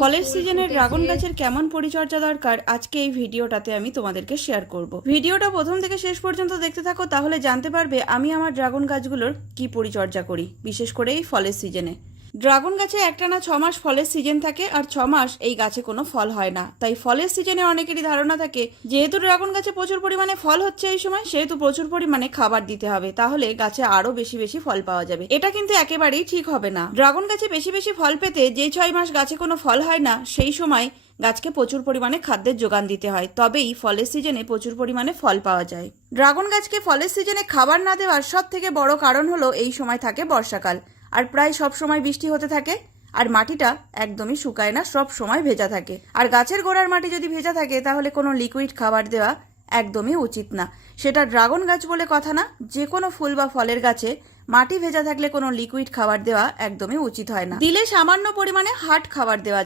ফলের সিজনে ড্রাগন গাছের কেমন পরিচর্যা দরকার আজকে এই ভিডিওটাতে আমি তোমাদেরকে শেয়ার করব। ভিডিওটা প্রথম থেকে শেষ পর্যন্ত দেখতে থাকো, তাহলে জানতে পারবে আমি আমার ড্রাগন গাছগুলোর কি পরিচর্যা করি, বিশেষ করে এই ফলের সিজনে। ড্রাগন গাছে একটানা 6 মাস ফলের সিজন থাকে, আর 6 মাস এই গাছে কোনো ফল হয় না। তাই ফলের সিজনে অনেকেরই ধারণা থাকে যেহেতু ড্রাগন গাছে প্রচুর পরিমাণে ফল হচ্ছে এই সময়, সেহেতু প্রচুর পরিমাণে খাবার দিতে হবে, তাহলে গাছে আরো বেশি বেশি ফল পাওয়া যাবে। এটা কিন্তু একেবারেই ঠিক হবে না। ড্রাগন গাছে বেশি বেশি ফল পেতে যে 6 মাস গাছে কোনো ফল হয় না, সেই সময় গাছকে প্রচুর পরিমাণে খাদ্যের যোগান দিতে হয়, তবেই ফলের সিজনে প্রচুর পরিমাণে ফল পাওয়া যায়। ড্রাগন গাছকে ফলের সিজনে খাবার না দেওয়ার সব থেকে বড় কারণ হলো এই সময় থাকে বর্ষাকাল, আর প্রায় সব সময় বৃষ্টি হতে থাকে, আর মাটিটা একদমই শুকায় না, সব সময় ভেজা থাকে। আর গাছের গোড়ার মাটি যদি ভেজা থাকে তাহলে কোনো লিকুইড খাবার দেওয়া একদমই উচিত না। সেটা ড্রাগন গাছ বলে কথা না, যে কোনো ফুল বা ফলের গাছে মাটি ভেজা থাকলে কোনো লিকুইড খাবার দেওয়া একদমই উচিত হয় না। দিলে সামান্য পরিমাণে হার্ড খাবার দেওয়া